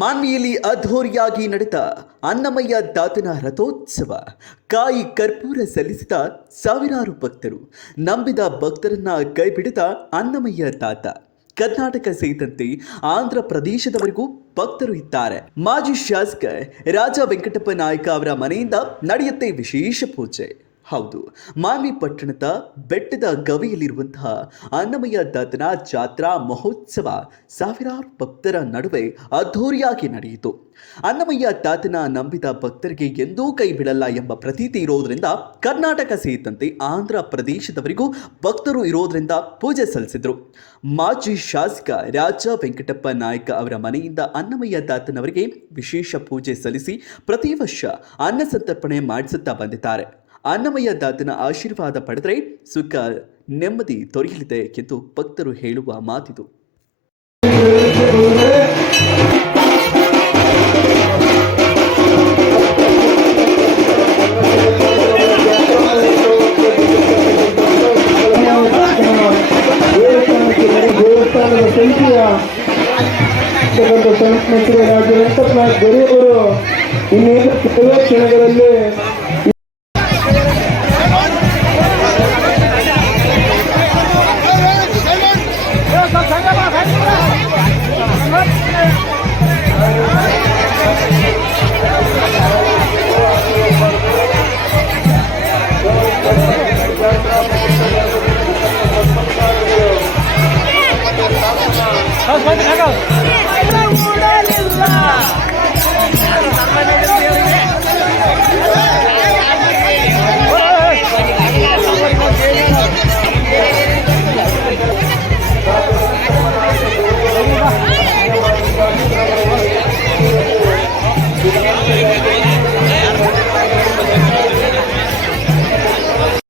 ಮಾನ್ವಿಯಲ್ಲಿ ಅದ್ಧೂರಿಯಾಗಿ ನಡೆದ ಅನ್ನಮಯ್ಯ ದಾತನ ರಥೋತ್ಸವ. ಕಾಯಿ ಕರ್ಪೂರ ಸಲ್ಲಿಸಿದ ಸಾವಿರಾರು ಭಕ್ತರು. ನಂಬಿದ ಭಕ್ತರನ್ನ ಕೈಬಿಡಿದ ಅನ್ನಮಯ್ಯ ದಾತ. ಕರ್ನಾಟಕ ಸೇರಿದಂತೆ ಆಂಧ್ರ ಪ್ರದೇಶದವರೆಗೂ ಭಕ್ತರು ಇದ್ದಾರೆ. ಮಾಜಿ ಶಾಸಕ ರಾಜ ವೆಂಕಟಪ್ಪ ನಾಯಕ ಅವರ ಮನೆಯಿಂದ ನಡೆಯುತ್ತೆ ವಿಶೇಷ ಪೂಜೆ. ಹೌದು, ಮಾನ್ವಿ ಪಟ್ಟಣದ ಬೆಟ್ಟದ ಗವಿಯಲ್ಲಿರುವಂತಹ ಅನ್ನಮಯ್ಯ ದಾತನ ಜಾತ್ರಾ ಮಹೋತ್ಸವ ಸಾವಿರಾರು ಭಕ್ತರ ನಡುವೆ ಅದ್ಧೂರಿಯಾಗಿ ನಡೆಯಿತು. ಅನ್ನಮಯ್ಯ ದಾತನ ನಂಬಿದ ಭಕ್ತರಿಗೆ ಎಂದೂ ಕೈ ಬಿಡಲ್ಲ ಎಂಬ ಪ್ರತೀತಿ ಇರೋದ್ರಿಂದ ಕರ್ನಾಟಕ ಸೇರಿದಂತೆ ಆಂಧ್ರ ಪ್ರದೇಶದವರೆಗೂ ಭಕ್ತರು ಇರೋದ್ರಿಂದ ಪೂಜೆ ಸಲ್ಲಿಸಿದ್ರು. ಮಾಜಿ ಶಾಸಕ ರಾಜ ವೆಂಕಟಪ್ಪ ನಾಯಕ ಅವರ ಮನೆಯಿಂದ ಅನ್ನಮಯ್ಯ ದಾತನವರಿಗೆ ವಿಶೇಷ ಪೂಜೆ ಸಲ್ಲಿಸಿ ಪ್ರತಿ ವರ್ಷ ಅನ್ನ ಸಂತರ್ಪಣೆ ಮಾಡಿಸುತ್ತಾ ಬಂದಿದ್ದಾರೆ. ಅನ್ನಮಯ್ಯ ದಾತನ ಆಶೀರ್ವಾದ ಪಡೆದರೆ ಸುಖ ನೆಮ್ಮದಿ ದೊರೆಯಲಿದೆ ಎಂದು ಭಕ್ತರು ಹೇಳುವ ಮಾತಿದು. ದೇವಸ್ಥಾನದ ಶಿಲ್ಪಿಯ ರಾಜ ವೆಂಕಟನಾಥ ಗರಿಯವರು ಇನ್ನೇನು ಕೆಲವೇ ಕ್ಷಣಗಳಲ್ಲಿ Vamos,